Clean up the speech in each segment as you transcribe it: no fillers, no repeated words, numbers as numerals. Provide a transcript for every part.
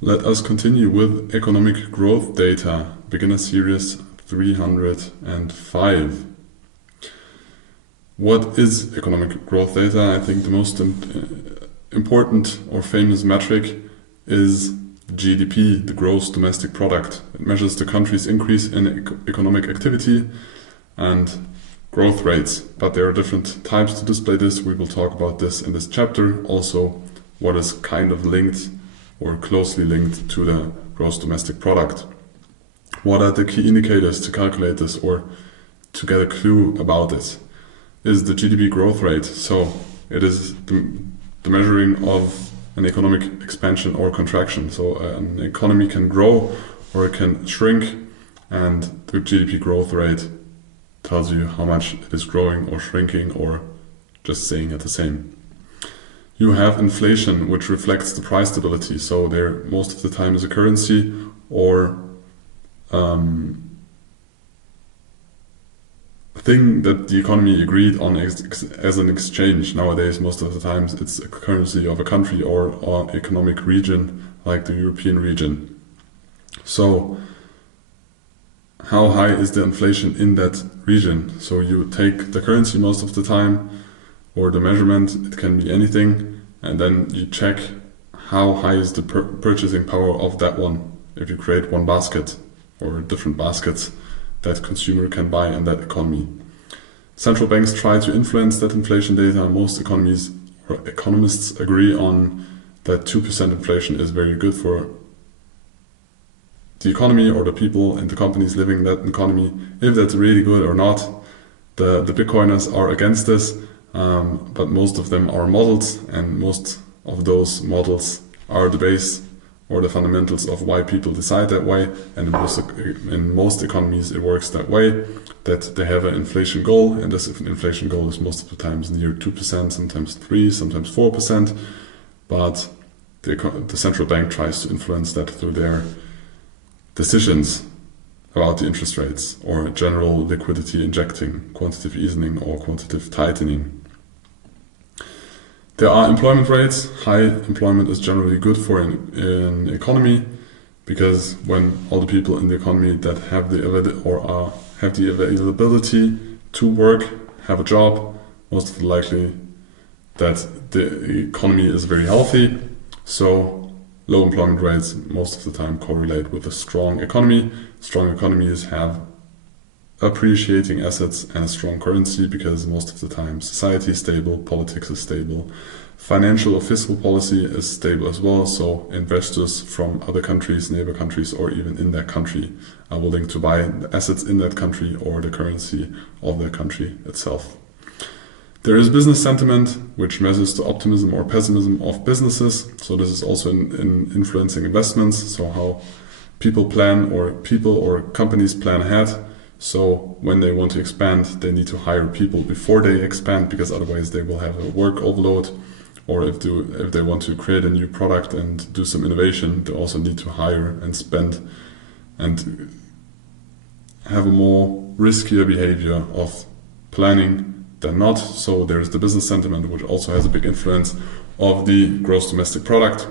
Let us continue with economic growth data, beginner series 305. What is economic growth data? I think the most important or famous metric is GDP, the gross domestic product. It measures the country's increase in economic activity and growth rates, but there are different types to display this. We will talk about this in this chapter. Also, what is kind of linked or closely linked to the gross domestic product. What are the key indicators to calculate this or to get a clue about this? Is the GDP growth rate. So it is the measuring of an economic expansion or contraction. So an economy can grow or it can shrink, and the GDP growth rate tells you how much it is growing or shrinking or just staying at the same. You have inflation, which reflects the price stability. So there most of the time is a currency or thing that the economy agreed on as an exchange. Nowadays, most of the times, it's a currency of a country or an economic region, like the European region. So, how high is the inflation in that region? So you take the currency most of the time, or the measurement, it can be anything, and then you check how high is the purchasing power of that one. If you create one basket, or different baskets, that consumer can buy in that economy. Central banks try to influence that inflation data. Most economies or economists agree on that 2% inflation is very good for the economy or the people and the companies living in that economy. If that's really good or not, the Bitcoiners are against this, but most of them are models, and most of those models are the base or the fundamentals of why people decide that way. And in most economies it works that way, that they have an inflation goal, and this inflation goal is most of the times near 2%, sometimes 3%, sometimes 4%, but the central bank tries to influence that through their decisions about the interest rates or general liquidity injecting, quantitative easing or quantitative tightening. There are employment rates. High employment is generally good for an economy, because when all the people in the economy that have the availability to work, have a job, most of the likely that the economy is very healthy. So low employment rates most of the time correlate with a strong economy. Strong economies have appreciating assets and a strong currency, because most of the time society is stable, politics is stable, financial or fiscal policy is stable as well. So investors from other countries, neighbor countries, or even in that country are willing to buy the assets in that country or the currency of the country itself. There is business sentiment, which measures the optimism or pessimism of businesses. So this is also in influencing investments. So how people plan, or people or companies plan ahead. So when they want to expand, they need to hire people before they expand, because otherwise they will have a work overload. Or if they want to create a new product and do some innovation, they also need to hire and spend and have a more riskier behavior of planning than not. So there is the business sentiment, which also has a big influence of the gross domestic product.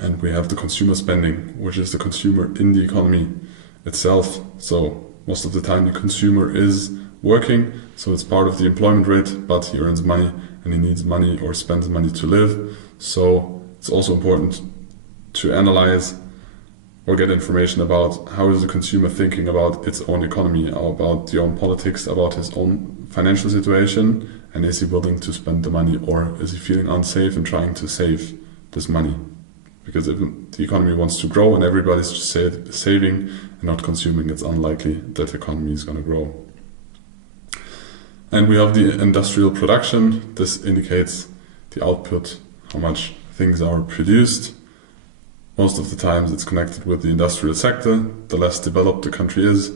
And we have the consumer spending, which is the consumer in the economy itself. So most of the time the consumer is working, so it's part of the employment rate, but he earns money and he needs money or spends money to live. So it's also important to analyze or get information about how is the consumer thinking about its own economy, about the own politics, about his own financial situation, and is he willing to spend the money, or is he feeling unsafe and trying to save this money? Because if the economy wants to grow and everybody's just saving and not consuming, it's unlikely that the economy is going to grow. And we have the industrial production. This indicates the output, how much things are produced. Most of the times it's connected with the industrial sector. The less developed the country is,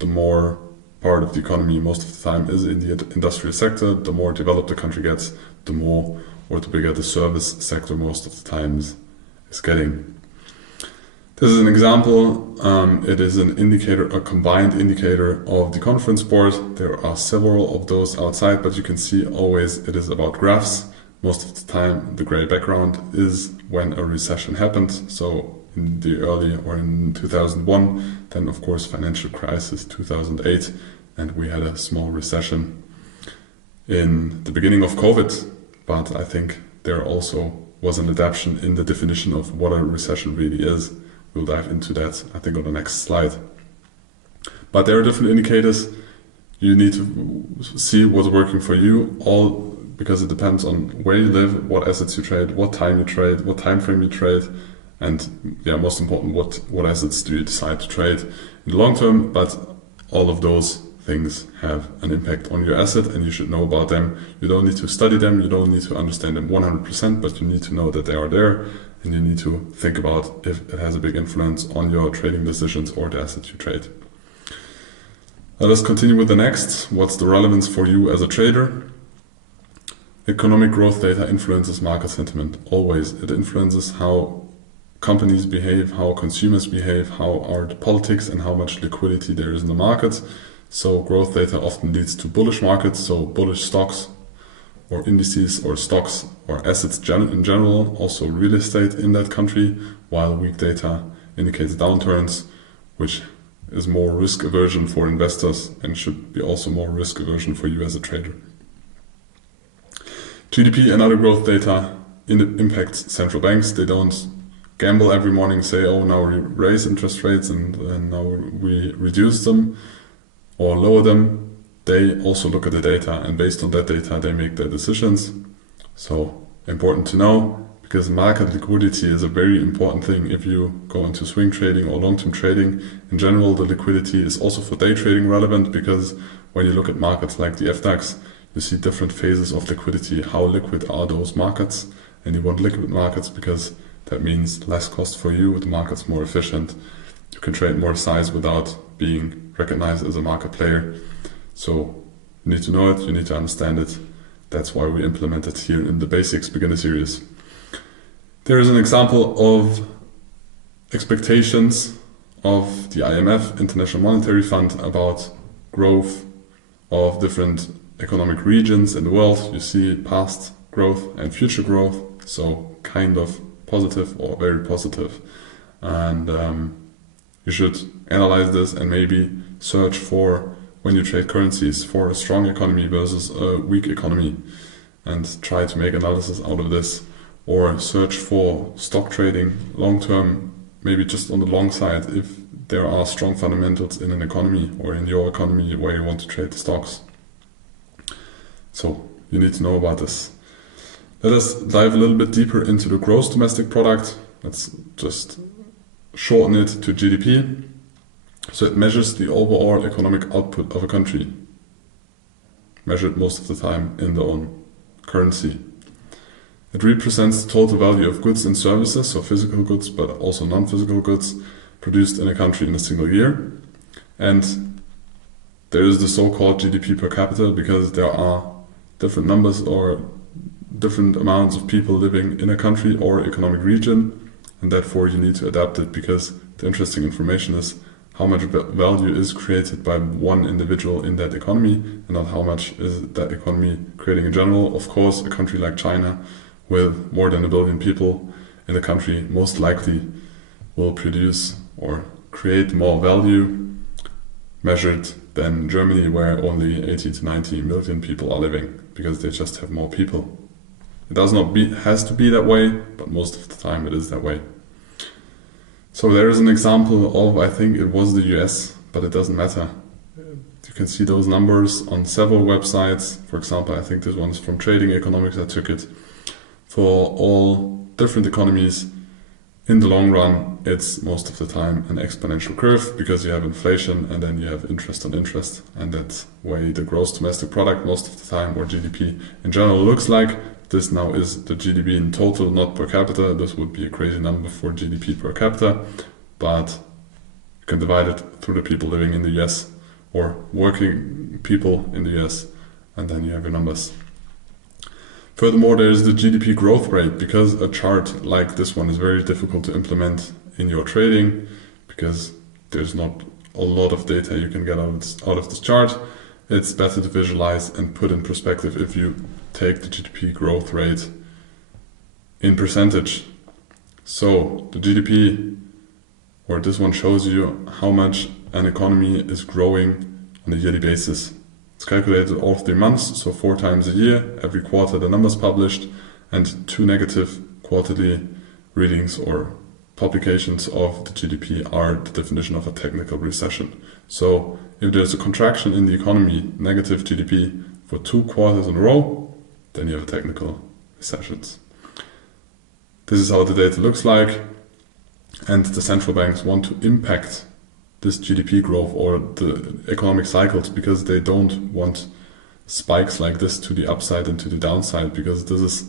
the more part of the economy most of the time is in the industrial sector. The more developed the country gets, the more or the bigger the service sector most of the times is getting. This is an example. It is an indicator, a combined indicator of the conference board. There are several of those outside, but you can see always it is about graphs. most of the time the gray background is when a recession happened. So in the early or in 2001, then of course financial crisis 2008, and we had a small recession in the beginning of COVID. But I think there also was an adaptation in the definition of what a recession really is. We'll dive into that, I think, on the next slide. But there are different indicators. You need to see what's working for you, all because it depends on where you live, what assets you trade, what time you trade, what time frame you trade, and most important, what assets do you decide to trade in the long term. But all of those things have an impact on your asset, and you should know about them. You don't need to study them, you don't need to understand them 100%, but you need to know that they are there, and you need to think about if it has a big influence on your trading decisions or the assets you trade. Let us continue with the next. What's the relevance for you as a trader? Economic growth data influences market sentiment. Always. It influences how companies behave, how consumers behave, how are the politics, and how much liquidity there is in the market. So growth data often leads to bullish markets, so bullish stocks or indices or stocks or assets in general, also real estate in that country, while weak data indicates downturns, which is more risk aversion for investors and should be also more risk aversion for you as a trader. GDP and other growth data impacts central banks. They don't gamble every morning, say, oh, now we raise interest rates and now we reduce them or lower them. They also look at the data, and based on that data, they make their decisions. So important to know, because market liquidity is a very important thing. If you go into swing trading or long-term trading, in general, the liquidity is also for day trading relevant, because when you look at markets like the FDAX, you see different phases of liquidity. How liquid are those markets? And you want liquid markets because that means less cost for you, the market's more efficient. You can trade more size without being recognized as a market player. So you need to know it, you need to understand it. That's why we implement it here in the Basics Beginner Series. There is an example of expectations of the IMF, International Monetary Fund, about growth of different economic regions in the world. You see past growth and future growth, so kind of positive or very positive. And you should analyze this and maybe search for, when you trade currencies, for a strong economy versus a weak economy, and try to make analysis out of this. Or search for stock trading long term, maybe just on the long side, if there are strong fundamentals in an economy or in your economy where you want to trade the stocks. So you need to know about this. Let us dive a little bit deeper into the gross domestic product. Let's just shorten it to GDP. So it measures the overall economic output of a country, measured most of the time in their own currency. It represents the total value of goods and services, so physical goods but also non-physical goods, produced in a country in a single year. And there is the so-called GDP per capita, because there are different numbers or different amounts of people living in a country or economic region, and therefore you need to adapt it, because the interesting information is how much value is created by one individual in that economy and not how much is that economy creating in general. Of course, a country like China with more than 1 billion people in the country most likely will produce or create more value measured than Germany, where only 80 to 90 million people are living, because they just have more people. It has to be that way, but most of the time it is that way. So there is an example of, I think it was the US, but it doesn't matter. You can see those numbers on several websites. For example, I think this one is from Trading Economics. I took it. For all different economies, in the long run, it's most of the time an exponential curve, because you have inflation and then you have interest on interest. And that's way the gross domestic product most of the time, or GDP in general, looks like. This now is the GDP in total, not per capita. This would be a crazy number for GDP per capita, but you can divide it through the people living in the US or working people in the US, and then you have your numbers. Furthermore, there is the GDP growth rate, because a chart like this one is very difficult to implement in your trading, because there's not a lot of data you can get out of this chart. It's better to visualize and put in perspective if you take the GDP growth rate in percentage. So the GDP, or this one shows you how much an economy is growing on a yearly basis. It's calculated all 3 months, so 4 times a year, every quarter the numbers published, and 2 negative quarterly readings or publications of the GDP are the definition of a technical recession. So if there's a contraction in the economy, negative GDP, for 2 quarters in a row, then you have a technical recession. This is how the data looks like, and the central banks want to impact this GDP growth or the economic cycles because they don't want spikes like this to the upside and to the downside, because this is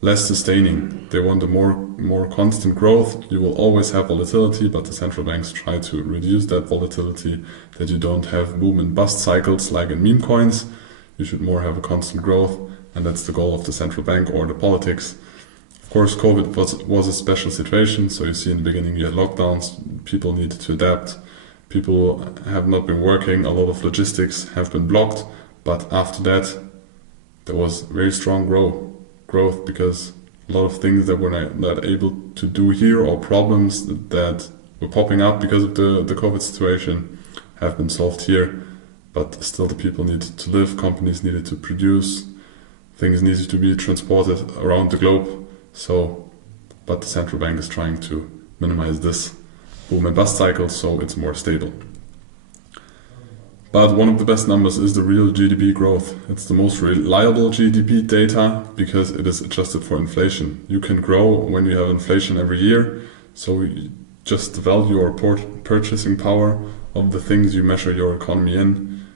less sustaining. They want a more constant growth. You will always have volatility, but the central banks try to reduce that volatility, that you don't have boom and bust cycles like in meme coins. You should more have a constant growth, and that's the goal of the central bank or the politics. Of course, COVID was a special situation, so you see in the beginning you had lockdowns, people needed to adapt, people have not been working, a lot of logistics have been blocked, but after that there was very strong growth because a lot of things that we're not able to do here, or problems that were popping up because of the COVID situation, have been solved here. But still the people needed to live, companies needed to produce, things needed to be transported around the globe. But the central bank is trying to minimize this boom and bust cycle, so it's more stable. But one of the best numbers is the real GDP growth. It's the most reliable GDP data because it is adjusted for inflation. You can grow when you have inflation every year, so just the value or purchasing power of the things you measure your economy in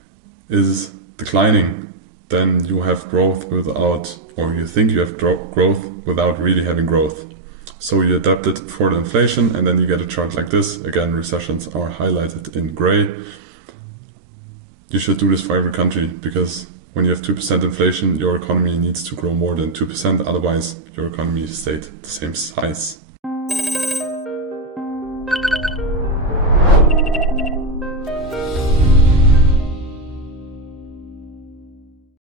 is declining. Then you have growth without, or you think you have growth without really having growth. So you adapt it for the inflation, and then you get a chart like this. Again, recessions are highlighted in gray. You should do this for every country, because when you have 2% inflation, your economy needs to grow more than 2%, otherwise your economy stayed the same size.